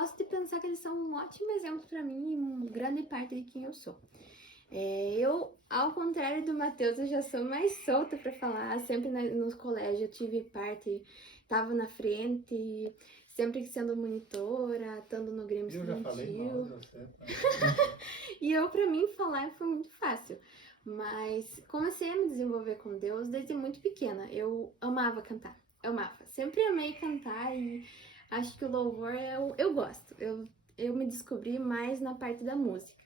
gosto de pensar que eles são um ótimo exemplo pra mim e uma grande parte de quem eu sou. Eu, ao contrário do Matheus, eu já sou mais solta pra falar. Sempre nos colégios eu tive parte, tava na frente, sempre sendo monitora, estando no Grêmio Eu já falei mal Estudantil. de você, tá? E pra mim, falar foi muito fácil. Mas comecei a me desenvolver com Deus desde muito pequena. Eu amava cantar, amava. Sempre amei cantar e acho que o louvor eu gosto. Eu me descobri mais na parte da música.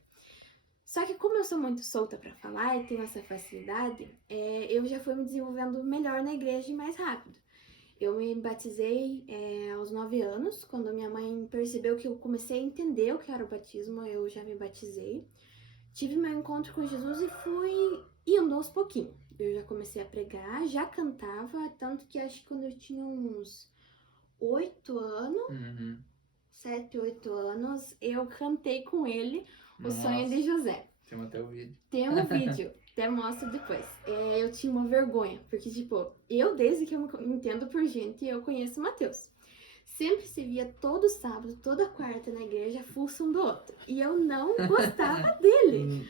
Só que como eu sou muito solta pra falar e tenho essa facilidade, eu já fui me desenvolvendo melhor na igreja e mais rápido. Eu me batizei aos 9 anos, quando minha mãe percebeu que eu comecei a entender o que era o batismo, eu já me batizei. Tive meu encontro com Jesus e fui indo aos pouquinhos. Eu já comecei a pregar, já cantava, tanto que acho que quando eu tinha uns 8 anos, 7, 8 anos, eu cantei com ele O Sonho de José. Temos até o vídeo. Tem um vídeo, até mostro depois. Eu tinha uma vergonha, porque, tipo, eu, desde que eu me entendo por gente, eu conheço o Matheus. Sempre se via todo sábado, toda quarta na igreja, fuça um do outro. E eu não gostava dele.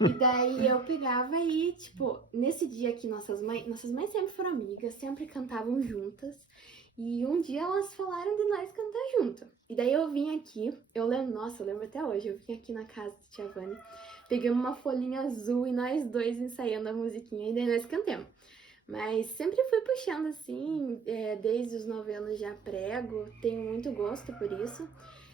E daí eu pegava e, tipo, nesse dia que nossas mães sempre foram amigas, sempre cantavam juntas. E um dia elas falaram de nós cantar junto. E daí eu vim aqui, eu lembro até hoje, eu vim aqui na casa de Tia Vânia, pegamos uma folhinha azul e nós dois ensaiando a musiquinha e daí nós cantamos. Mas sempre fui puxando assim, desde os 9 anos já prego, tenho muito gosto por isso.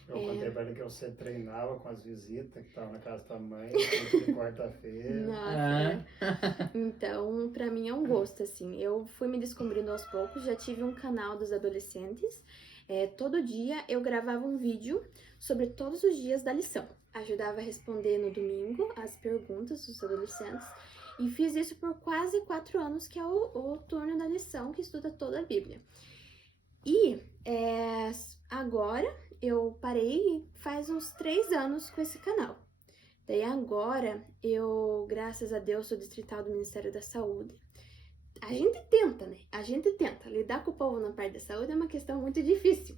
Eu contei pra ele que você treinava com as visitas que estavam na casa da tua mãe, de quarta-feira. Nossa, então pra mim é um gosto, assim. Eu fui me descobrindo aos poucos, já tive um canal dos adolescentes. Todo dia eu gravava um vídeo sobre todos os dias da lição. Ajudava a responder no domingo as perguntas dos adolescentes. E fiz isso por quase 4 anos, que é o turno da lição que estuda toda a Bíblia. E agora eu parei faz uns 3 anos com esse canal. Daí agora eu, graças a Deus, sou distrital do Ministério da Saúde. A gente tenta, né? A gente tenta. Lidar com o povo na parte da saúde é uma questão muito difícil.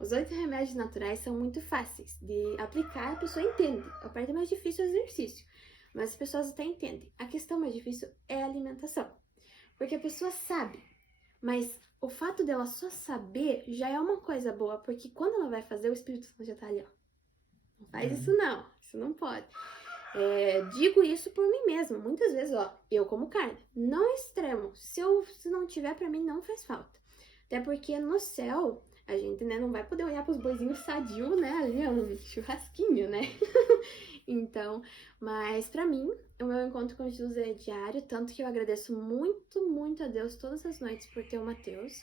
Os 8 remédios naturais são muito fáceis de aplicar, a pessoa entende. A parte mais difícil é o exercício. Mas as pessoas até entendem. A questão mais difícil é a alimentação. Porque a pessoa sabe, mas o fato dela só saber já é uma coisa boa, porque quando ela vai fazer, o Espírito Santo já tá ali, ó. Não faz isso não, isso não pode. Digo isso por mim mesma, muitas vezes, ó, eu como carne, não extremo, se não tiver pra mim não faz falta. Até porque no céu, a gente, né, não vai poder olhar pros boizinhos sadios, né, ali é um churrasquinho, né. Então, mas pra mim, o meu encontro com Jesus é diário, tanto que eu agradeço muito, muito a Deus todas as noites por ter o Matheus.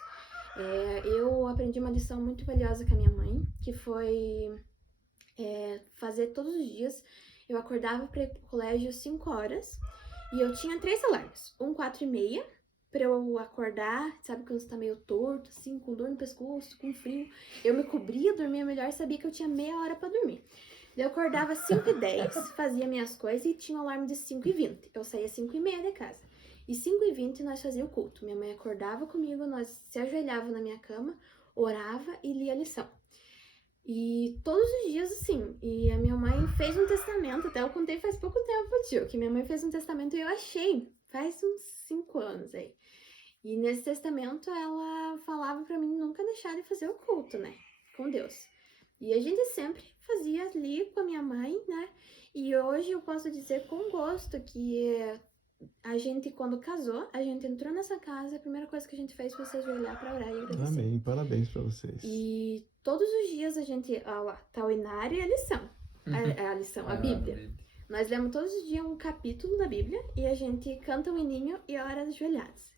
Eu aprendi uma lição muito valiosa com a minha mãe, que foi fazer todos os dias. Eu acordava para ir pro colégio 5 horas e eu tinha 3 alarmes. 4h30 pra eu acordar, sabe quando você tá meio torto, assim, com dor no pescoço, com frio. Eu me cobria, dormia melhor, sabia que eu tinha meia hora pra dormir. Daí eu acordava 5h10, fazia minhas coisas e tinha um alarme de 5h20. Eu saía 5h30 de casa. E 5h20 nós fazíamos o culto. Minha mãe acordava comigo, nós se ajoelhava na minha cama, orava e lia a lição. E todos os dias, assim, e a minha mãe fez um testamento, até eu contei faz pouco tempo, tio, que minha mãe fez um testamento e eu achei, faz uns 5 anos aí. E nesse testamento ela falava pra mim nunca deixar de fazer o culto, né, com Deus. E a gente sempre fazia ali com a minha mãe, né, e hoje eu posso dizer com gosto que a gente, quando casou, a gente entrou nessa casa, a primeira coisa que a gente fez foi se ajoelhar pra orar e agradecer. Amém, parabéns pra vocês. E todos os dias a gente, lá, tá o inário e a lição. A lição, a Bíblia. Nós lemos todos os dias um capítulo da Bíblia e a gente canta o hininho e ora ajoelhados.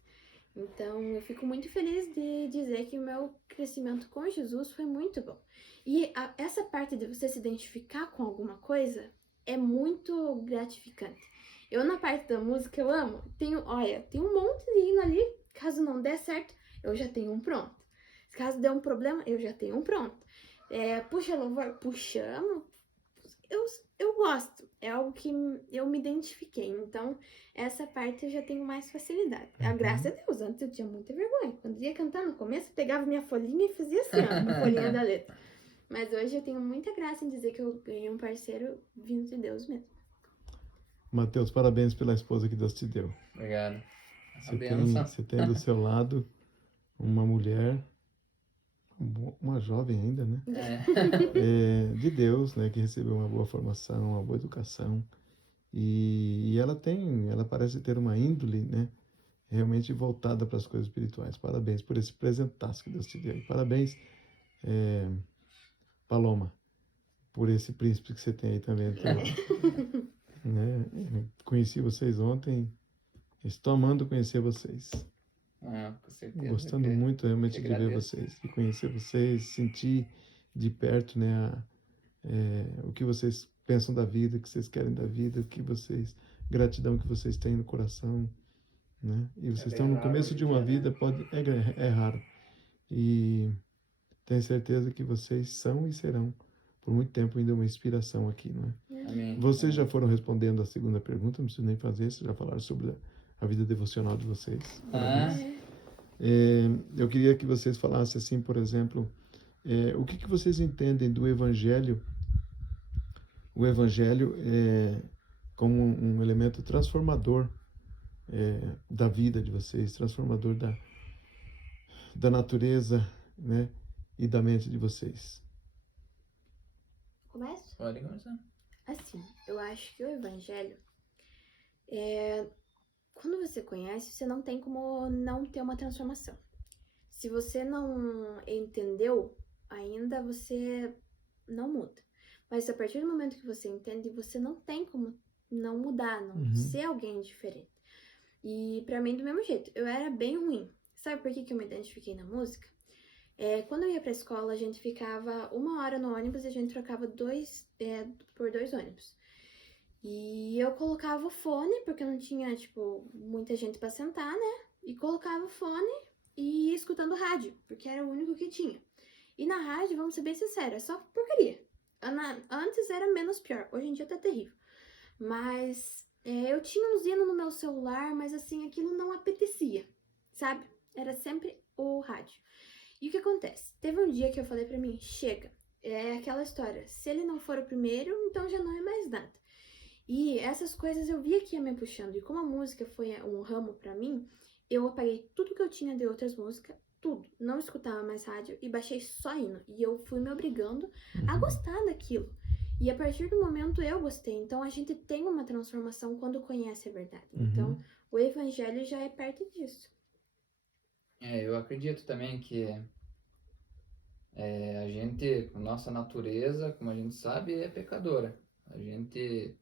Então, eu fico muito feliz de dizer que o meu crescimento com Jesus foi muito bom. E essa parte de você se identificar com alguma coisa é muito gratificante. Eu, na parte da música, eu amo. Tem um monte de hino ali. Caso não der certo, eu já tenho um pronto. Caso der um problema, eu já tenho um pronto. Puxa louvor? Puxamos. Eu gosto. É algo que eu me identifiquei. Então, essa parte eu já tenho mais facilidade. Graças a Deus, antes eu tinha muita vergonha. Quando ia cantar no começo, eu pegava minha folhinha e fazia assim, ó, a folhinha da letra. Mas hoje eu tenho muita graça em dizer que eu ganhei um parceiro vindo de Deus mesmo. Mateus, parabéns pela esposa que Deus te deu. Obrigado. A Você benção. tem do seu lado uma mulher, uma jovem ainda, né? De Deus, né? Que recebeu uma boa formação, uma boa educação. E ela parece ter uma índole, né? Realmente voltada para as coisas espirituais. Parabéns por esse presentaço que Deus te deu. E parabéns, Paloma, por esse príncipe que você tem aí também do teu lado. Né? Conheci vocês ontem, estou amando conhecer vocês. Com certeza. Gostando muito realmente de ver vocês, de conhecer vocês, sentir de perto, né, o que vocês pensam da vida, o que vocês querem da vida, gratidão que vocês têm no coração, né? E vocês estão no começo de uma vida, é raro. E tenho certeza que vocês são e serão por muito tempo ainda uma inspiração aqui, não é? Amém. Vocês já foram respondendo a segunda pergunta, não preciso nem fazer, vocês já falaram sobre a vida devocional de vocês. Eu queria que vocês falassem assim, por exemplo, o que vocês entendem do Evangelho, o Evangelho como um elemento transformador da vida de vocês, transformador da natureza, né, e da mente de vocês. Começo? Pode começar. Assim, eu acho que o Evangelho quando você conhece, você não tem como não ter uma transformação. Se você não entendeu ainda, você não muda. Mas a partir do momento que você entende, você não tem como não mudar, não ser alguém diferente. E pra mim, do mesmo jeito, eu era bem ruim. Sabe por que eu me identifiquei na música? Quando eu ia pra escola, a gente ficava 1 hora no ônibus e a gente trocava por 2 ônibus. E eu colocava o fone, porque não tinha, muita gente pra sentar, né? E colocava o fone e ia escutando rádio, porque era o único que tinha. E na rádio, vamos ser bem sinceros, é só porcaria. Antes era menos pior, hoje em dia tá terrível. Mas eu tinha uns hinos no meu celular, mas assim, aquilo não apetecia, sabe? Era sempre o rádio. E o que acontece? Teve um dia que eu falei pra mim, chega, é aquela história, se ele não for o primeiro, então já não é mais nada. E essas coisas eu via que ia me puxando. E como a música foi um ramo pra mim, eu apaguei tudo que eu tinha de outras músicas, tudo. Não escutava mais rádio e baixei só hino. E eu fui me obrigando a gostar daquilo. E a partir do momento eu gostei. Então a gente tem uma transformação quando conhece a verdade. Então o Evangelho já é perto disso. Eu acredito também que a gente, nossa natureza, como a gente sabe, é pecadora. A gente,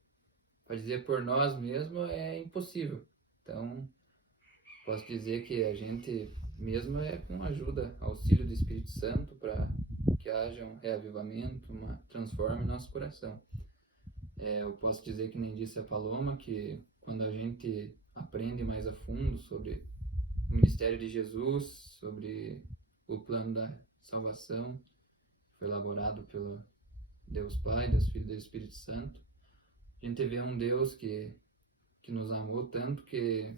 para dizer por nós mesmos, é impossível. Então, posso dizer que a gente mesmo com ajuda, auxílio do Espírito Santo para que haja um reavivamento, transforme nosso coração. Eu posso dizer que nem disse a Paloma, que quando a gente aprende mais a fundo sobre o ministério de Jesus, sobre o plano da salvação, que foi elaborado pelo Deus Pai, Deus Filho e Deus Espírito Santo, a gente vê um Deus que nos amou tanto que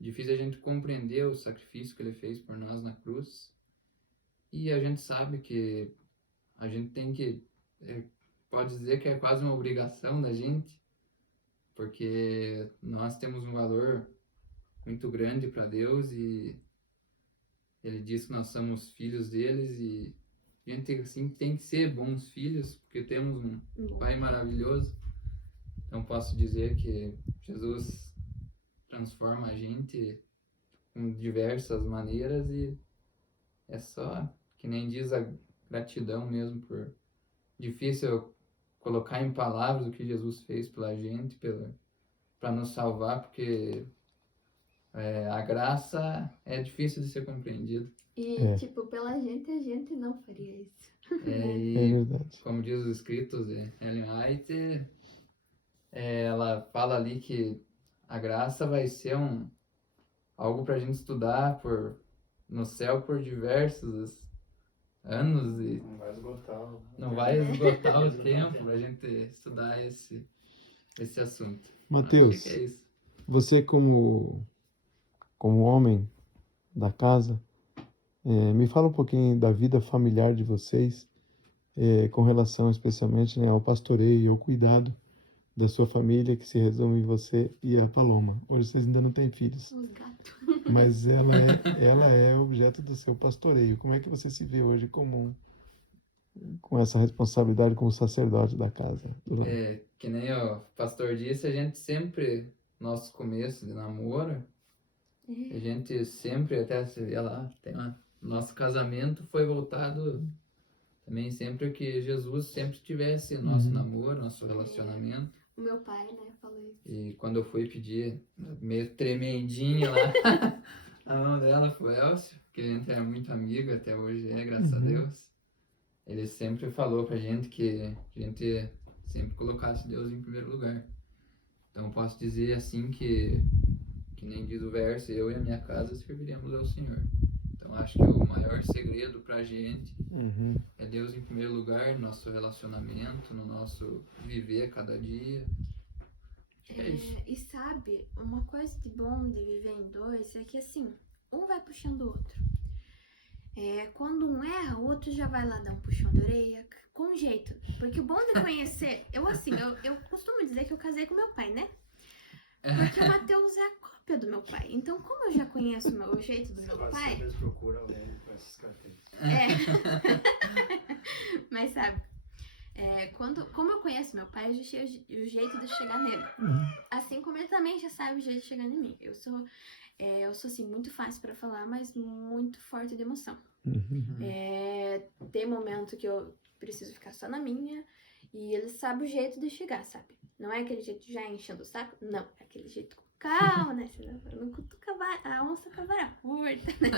é difícil a gente compreender o sacrifício que ele fez por nós na cruz. E a gente sabe que a gente tem que, pode dizer que é quase uma obrigação da gente, porque nós temos um valor muito grande para Deus e ele diz que nós somos filhos deles e a gente assim, tem que ser bons filhos, porque temos um Pai maravilhoso. Então posso dizer que Jesus transforma a gente com diversas maneiras e é só, que nem diz, a gratidão mesmo por... Difícil colocar em palavras o que Jesus fez pela gente, para nos salvar, porque a graça é difícil de ser compreendida. E, pela gente, a gente não faria isso. É verdade. Como diz os escritos de Ellen White, ela fala ali que a graça vai ser algo para a gente estudar no céu por diversos anos e não vai esgotar o tempo para a gente estudar esse assunto. Mateus, é isso. Você como homem da casa, me fala um pouquinho da vida familiar de vocês. com relação especialmente, né, ao pastoreio e ao cuidado da sua família, que se resume em você e a Paloma. Hoje vocês ainda não têm filhos, Os gatos. mas ela é objeto do seu pastoreio. Como é que você se vê hoje com essa responsabilidade como sacerdote da casa, do lar? Que nem o pastor disse, a gente sempre, nosso começo de namoro, a gente sempre, até se vê lá, nosso casamento foi voltado também sempre que Jesus sempre tivesse nosso namoro, nosso relacionamento. O meu pai, né, falou isso. E quando eu fui pedir, meio tremendinho lá, a mão dela foi Elcio, que a gente era muito amigo, até hoje graças a Deus. Ele sempre falou pra gente que a gente sempre colocasse Deus em primeiro lugar. Então eu posso dizer assim que nem diz o verso, eu e a minha casa serviremos ao Senhor. Então acho que o maior segredo pra gente é Deus em primeiro lugar no nosso relacionamento, no nosso viver cada dia. É isso. E sabe, uma coisa de bom de viver em dois é que assim, um vai puxando o outro. Quando um erra, o outro já vai lá dar um puxão de orelha, com jeito. Porque o bom de conhecer, eu costumo dizer que eu casei com meu pai, né? Porque o Matheus é a cópia do meu pai. Então, como eu já conheço o jeito do meu pai... Eles procuram alguém com essas características. Mas sabe, como eu conheço meu pai, eu já sei o jeito de chegar nele. Assim como ele também já sabe o jeito de chegar em mim. Eu sou assim, muito fácil pra falar, mas muito forte de emoção. Tem momento que eu preciso ficar só na minha e ele sabe o jeito de chegar, sabe? Não é aquele jeito já enchendo o saco, não. É aquele jeito com calma, né? Não cutuca a onça com a vara curta, né?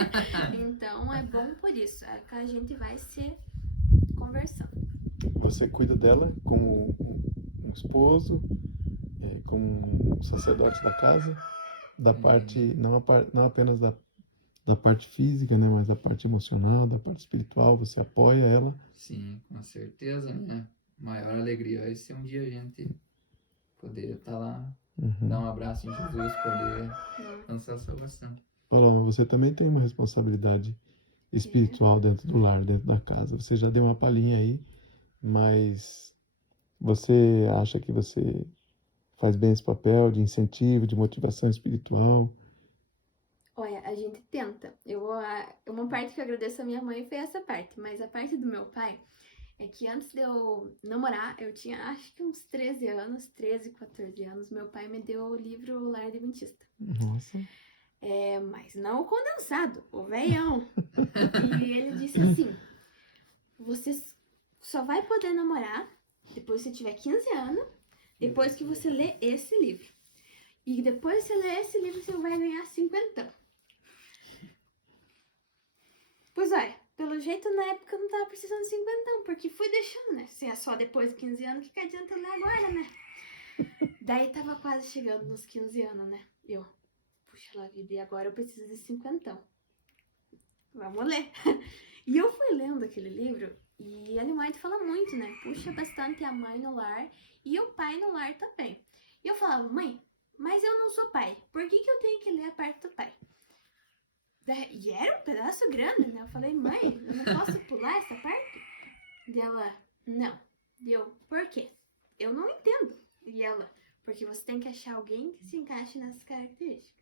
Então é bom por isso. É que a gente vai se conversando. Você cuida dela como um esposo, como um sacerdote da casa, da parte, não apenas da parte física, né, mas da parte emocional, da parte espiritual, você apoia ela. Sim, com certeza, né? Maior alegria vai ser um dia a gente poder estar lá, dar um abraço em Jesus, poder alcançar a salvação. Paloma, você também tem uma responsabilidade espiritual dentro do lar, dentro da casa. Você já deu uma palhinha aí, mas você acha que você faz bem esse papel de incentivo, de motivação espiritual? Olha, a gente tenta. Uma parte que eu agradeço a minha mãe foi essa parte, mas a parte do meu pai é que antes de eu namorar, eu tinha acho que uns 13, 14 anos, meu pai me deu o livro O Lar Adventista. Nossa. Mas não o condensado, o veião. E ele disse assim, você só vai poder namorar depois que você tiver 15 anos, depois que você ler esse livro. E depois que você ler esse livro, você vai ganhar 50. Pois olha, pelo jeito na época eu não tava precisando de 50, porque fui deixando, né? Se é só depois de 15 anos, que adianta ler agora, né? Daí tava quase chegando nos 15 anos, né? Puxa lá, vida, e agora eu preciso de 50. Vamos ler. E eu fui lendo aquele livro, e Ellen White fala muito, né? Puxa bastante a mãe no lar e o pai no lar também. E eu falava, mãe, mas eu não sou pai, por que eu tenho que ler a parte do pai? E era um pedaço grande, né? Eu falei, mãe, eu não posso pular essa parte? E ela, não. E eu, por quê? Eu não entendo. E ela, porque você tem que achar alguém que se encaixe nessas características.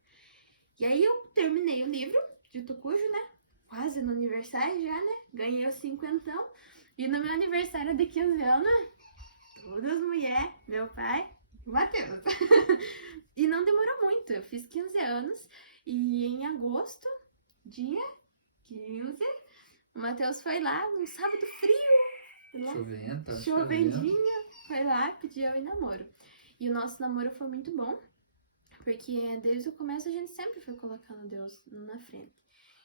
E aí eu terminei o livro, dito cujo, né? Quase no aniversário já, né? Ganhei os 50. E no meu aniversário de 15 anos, todas mulheres, meu pai, Matheus. E não demorou muito, eu fiz 15 anos e em agosto, dia 15, o Matheus foi lá, num sábado frio, chovendinha, foi lá, pediu em namoro. E o nosso namoro foi muito bom, porque desde o começo a gente sempre foi colocando Deus na frente.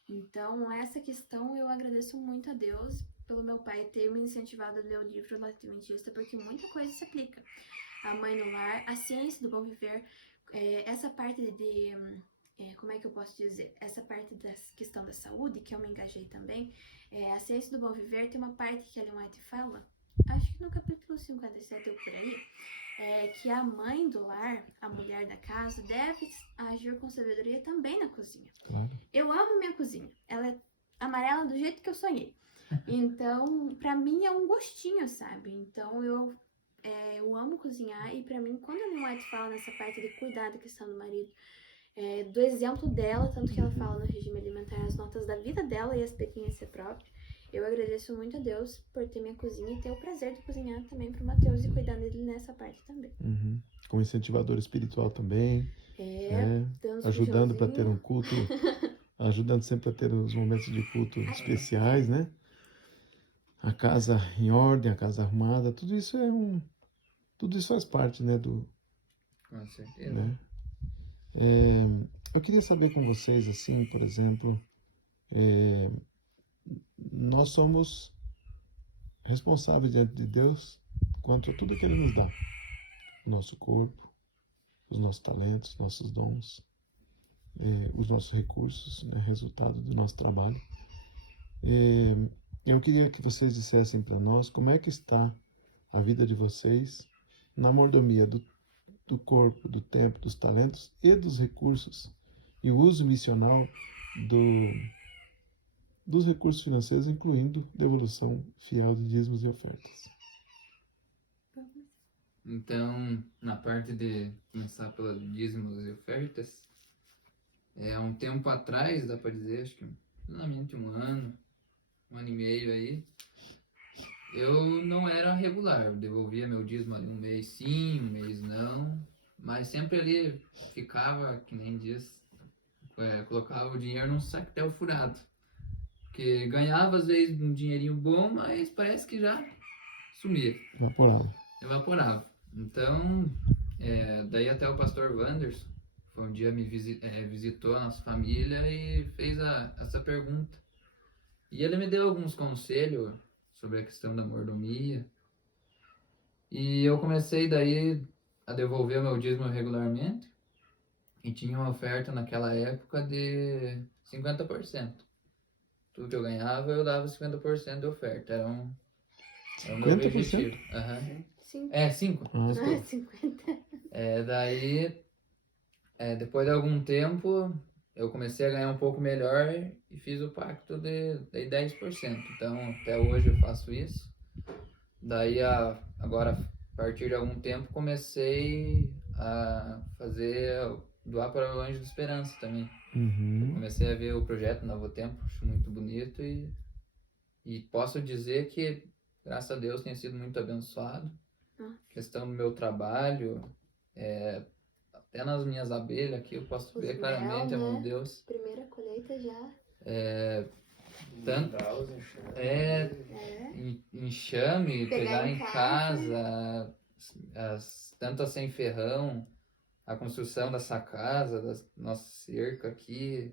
Então, essa questão eu agradeço muito a Deus pelo meu pai ter me incentivado a ler o livro Lar Adventista, porque muita coisa se aplica. A mãe no lar, a ciência do bom viver, essa parte como é que eu posso dizer? Essa parte da questão da saúde, que eu me engajei também, a ciência do bom viver tem uma parte que a Ellen White fala, acho que no capítulo 57 ou por aí, que a mãe do lar, a mulher da casa, deve agir com sabedoria também na cozinha. Claro. Eu amo minha cozinha, ela é amarela do jeito que eu sonhei. Então, pra mim é um gostinho, sabe? Então, eu amo cozinhar e pra mim, quando a Ellen White fala nessa parte de cuidar da questão do marido, do exemplo dela, tanto que ela fala no regime alimentar as notas da vida dela e a experiência própria, eu agradeço muito a Deus por ter minha cozinha e ter o prazer de cozinhar também pro Matheus e cuidar dele nessa parte também. Uhum. Como incentivador espiritual também, dando ajudando para ter sujãozinho. um culto, ajudando sempre a ter os momentos de culto especiais, né? A casa em ordem, a casa arrumada, tudo isso tudo isso faz parte, né, Com certeza. né? Eu queria saber com vocês, assim, por exemplo, nós somos responsáveis diante de Deus quanto a tudo que Ele nos dá. O nosso corpo, os nossos talentos, nossos dons, os nossos recursos, né, resultado do nosso trabalho. Eu queria que vocês dissessem para nós como é que está a vida de vocês na mordomia do corpo, do tempo, dos talentos e dos recursos e o uso missional dos recursos financeiros, incluindo devolução fiel de dízimos e ofertas. Então, na parte de começar pelas dízimos e ofertas, há um tempo atrás, dá para dizer, acho que plenamente um ano e meio aí, eu não era regular, eu devolvia meu dízimo ali um mês sim, um mês não, mas sempre ali ficava, que nem diz, colocava o dinheiro num sactel furado, porque ganhava às vezes um dinheirinho bom, mas parece que já sumia. Evaporava. Então, daí até o pastor Wanderson, foi um dia visitou a nossa família e fez essa pergunta. E ele me deu alguns conselhos sobre a questão da mordomia. E eu comecei daí a devolver o meu dízimo regularmente. E tinha uma oferta naquela época de 50%. Tudo que eu ganhava, eu dava 50% de oferta. Era o meu objetivo. Uhum. 5. Desculpa. 50. Daí, depois de algum tempo, eu comecei a ganhar um pouco melhor e fiz o pacto de 10%. Então, até hoje eu faço isso. Daí, agora, a partir de algum tempo, comecei a doar para o Anjo da Esperança também. Uhum. Eu comecei a ver o projeto Novo Tempo, acho muito bonito e posso dizer que, graças a Deus, tenho sido muito abençoado. Questão do meu trabalho, até nas minhas abelhas aqui eu posso ver claramente a mão de Deus. Primeira colheita já. Enxame, pegar em casa, tanto a sem ferrão, a construção dessa casa, da nossa cerca aqui.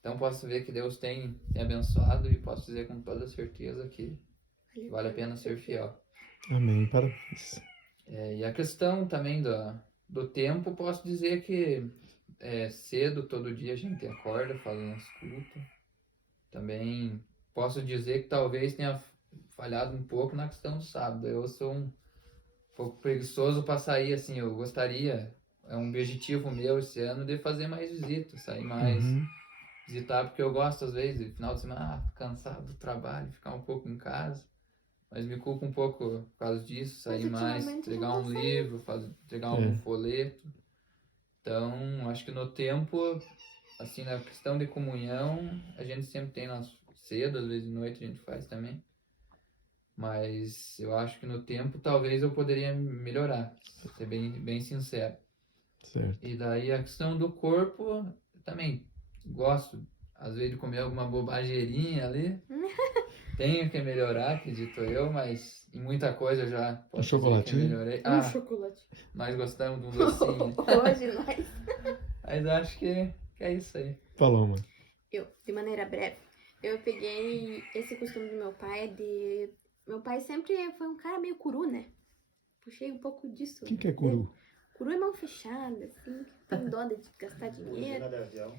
Então posso ver que Deus tem abençoado e posso dizer com toda certeza que vale a pena ser fiel. Amém, parabéns. E a questão também do tempo, posso dizer que cedo, todo dia a gente acorda, faz o nosso culto. Também posso dizer que talvez tenha falhado um pouco na questão do sábado. Eu sou um pouco preguiçoso para sair, assim, eu gostaria, é um objetivo meu esse ano de fazer mais visitas, sair mais, visitar, porque eu gosto às vezes, no final de semana, cansado do trabalho, ficar um pouco em casa. Mas me culpo um pouco por causa disso, sair mais, entregar um livro, entregar um folheto. Então, acho que no tempo, assim, na questão de comunhão, a gente sempre tem cedo, às vezes de noite a gente faz também. Mas eu acho que no tempo talvez eu poderia melhorar, pra ser bem sincero. Certo. E daí a questão do corpo, também gosto, às vezes, de comer alguma bobageirinha ali. Tenho que melhorar, acredito eu, mas em muita coisa eu já posso dizer que melhorei. Chocolate. Nós gostamos de um docinho. Hoje nós. Mas acho que é isso aí. Paloma. Eu, de maneira breve, eu peguei esse costume do meu pai Meu pai sempre foi um cara meio curu, né? Puxei um pouco disso. O que é curu? Curu é mão fechada, assim, que tem dó de gastar dinheiro. De avião.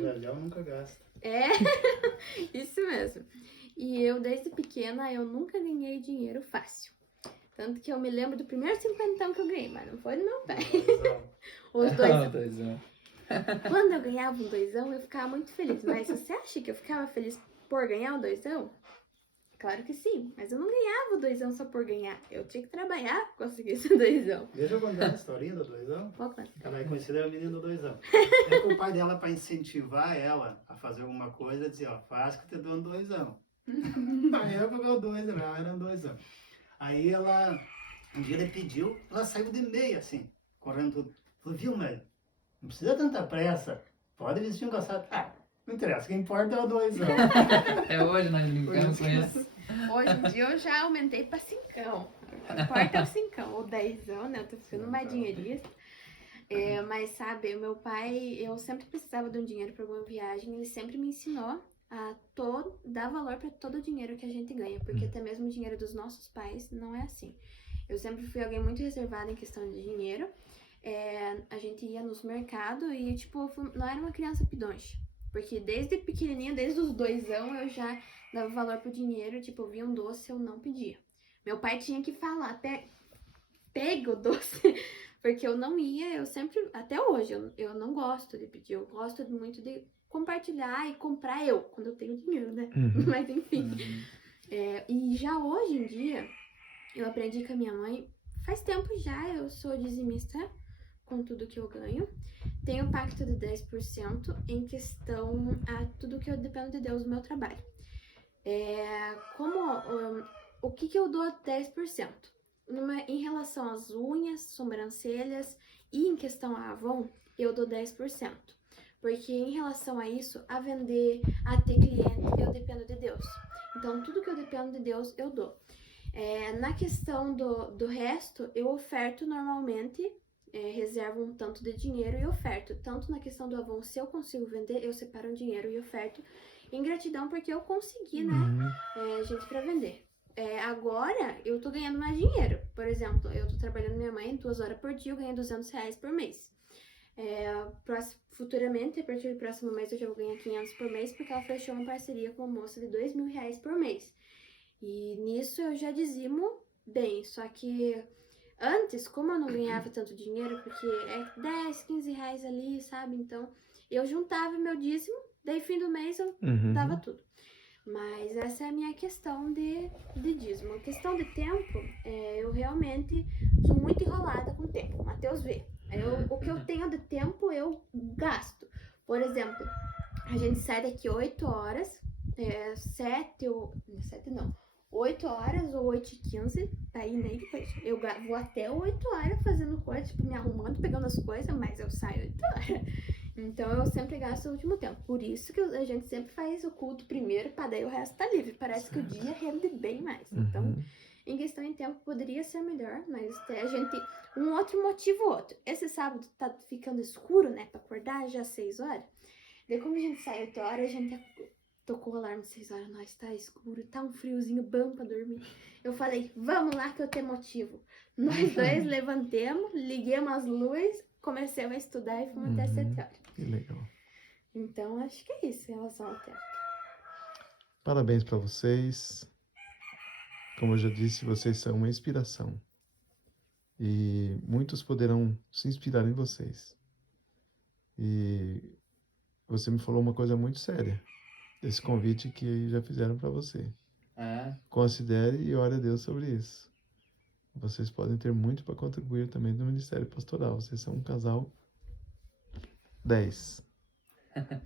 De avião nunca gasta. Isso mesmo. E eu, desde pequena, eu nunca ganhei dinheiro fácil. Tanto que eu me lembro do primeiro 50 que eu ganhei, mas não foi do meu pai. Os dois. Quando eu ganhava um 2, eu ficava muito feliz. Mas você acha que eu ficava feliz por ganhar o 2ão? Claro que sim, mas eu não ganhava o 2ão só por ganhar. Eu tinha que trabalhar pra conseguir esse 2ão. Deixa eu contar a historinha do 2ão. Pode contar. Ela é conhecida a menina do 2ão. É que o pai dela, para incentivar ela a fazer alguma coisa, dizia, ó, faz que eu te dou um 2ão. Na época o 2 era um 2ão. Aí ela, um dia ele pediu, ela saiu de meia, assim, correndo tudo. Falou, viu, mãe, não precisa tanta pressa, pode vestir um calçado. Ah, não interessa, o que importa é o 2ão. É hoje nós brincamos com isso. Hoje em dia eu já aumentei pra 5ão. O importa é o 5ão, ou 10ão, né? Eu tô ficando mais dinheirista. Mas sabe, o meu pai, eu sempre precisava de um dinheiro pra alguma viagem, ele sempre me ensinou a dar valor pra todo o dinheiro que a gente ganha, porque até mesmo o dinheiro dos nossos pais não é assim. Eu sempre fui alguém muito reservada em questão de dinheiro. A gente ia nos mercados e, tipo, não era uma criança pidoncha. Porque desde pequenininha, desde os 2ão, eu já dava valor pro dinheiro. Tipo, eu via um doce, eu não pedia. Meu pai tinha que falar, pega o doce. Porque eu não ia, eu sempre, até hoje, eu não gosto de pedir. Eu gosto muito de compartilhar e comprar eu, quando eu tenho dinheiro, né? Mas enfim. E já hoje em dia, eu aprendi com a minha mãe. Faz tempo já, eu sou dizimista com tudo que eu ganho. Tenho um pacto de 10% em questão a tudo que eu dependo de Deus no meu trabalho. O que eu dou 10%? Em relação às unhas, sobrancelhas e em questão a Avon, eu dou 10%. Porque em relação a isso, a vender, a ter cliente, eu dependo de Deus. Então, tudo que eu dependo de Deus, eu dou. Na questão do resto, eu oferto normalmente, reservo um tanto de dinheiro e oferto. Tanto na questão do Avon, se eu consigo vender, eu separo um dinheiro e oferto em gratidão, porque eu consegui, né, gente, pra vender. Agora, eu tô ganhando mais dinheiro. Por exemplo, eu tô trabalhando minha mãe 2 horas por dia, eu ganho R$200 por mês. Futuramente, a partir do próximo mês, eu já vou ganhar 500 por mês, porque ela fechou uma parceria com uma moça de R$2.000 por mês. E nisso eu já dizimo bem, só que antes, como eu não ganhava tanto dinheiro, porque é 10, 15 reais ali, sabe? Então, eu juntava meu dízimo, daí fim do mês eu dava tudo. Mas essa é a minha questão de dízimo. A questão de tempo, eu realmente sou muito enrolada com o tempo. Matheus vê. O que eu tenho de tempo, eu gasto. Por exemplo, a gente sai daqui 8 horas, 8 horas ou 8h15 pra ir na igreja. Eu vou até 8 horas fazendo coisa, tipo, me arrumando, pegando as coisas, mas eu saio 8 horas. Então eu sempre gasto o último tempo. Por isso que a gente sempre faz o culto primeiro, pra daí o resto tá livre. Parece que o dia rende bem mais. Então, em questão de tempo, poderia ser melhor, mas a gente... Um outro motivo, outro. Esse sábado tá ficando escuro, né, pra acordar já 6 horas. Daí como a gente sai 8 horas, a gente tocou o alarme 6 horas, nós tá escuro, tá um friozinho bom pra dormir. Eu falei, vamos lá que eu tenho motivo. Nós dois levantemos, liguemos as luzes, comecemos a estudar e fomos até 7 horas. Que legal. Então, acho que é isso em relação ao tempo. Parabéns para vocês. Como eu já disse, vocês são uma inspiração. E muitos poderão se inspirar em vocês. E você me falou uma coisa muito séria. Esse convite que já fizeram para você. Considere e ore a Deus sobre isso. Vocês podem ter muito para contribuir também no Ministério Pastoral. Vocês são um casal 10.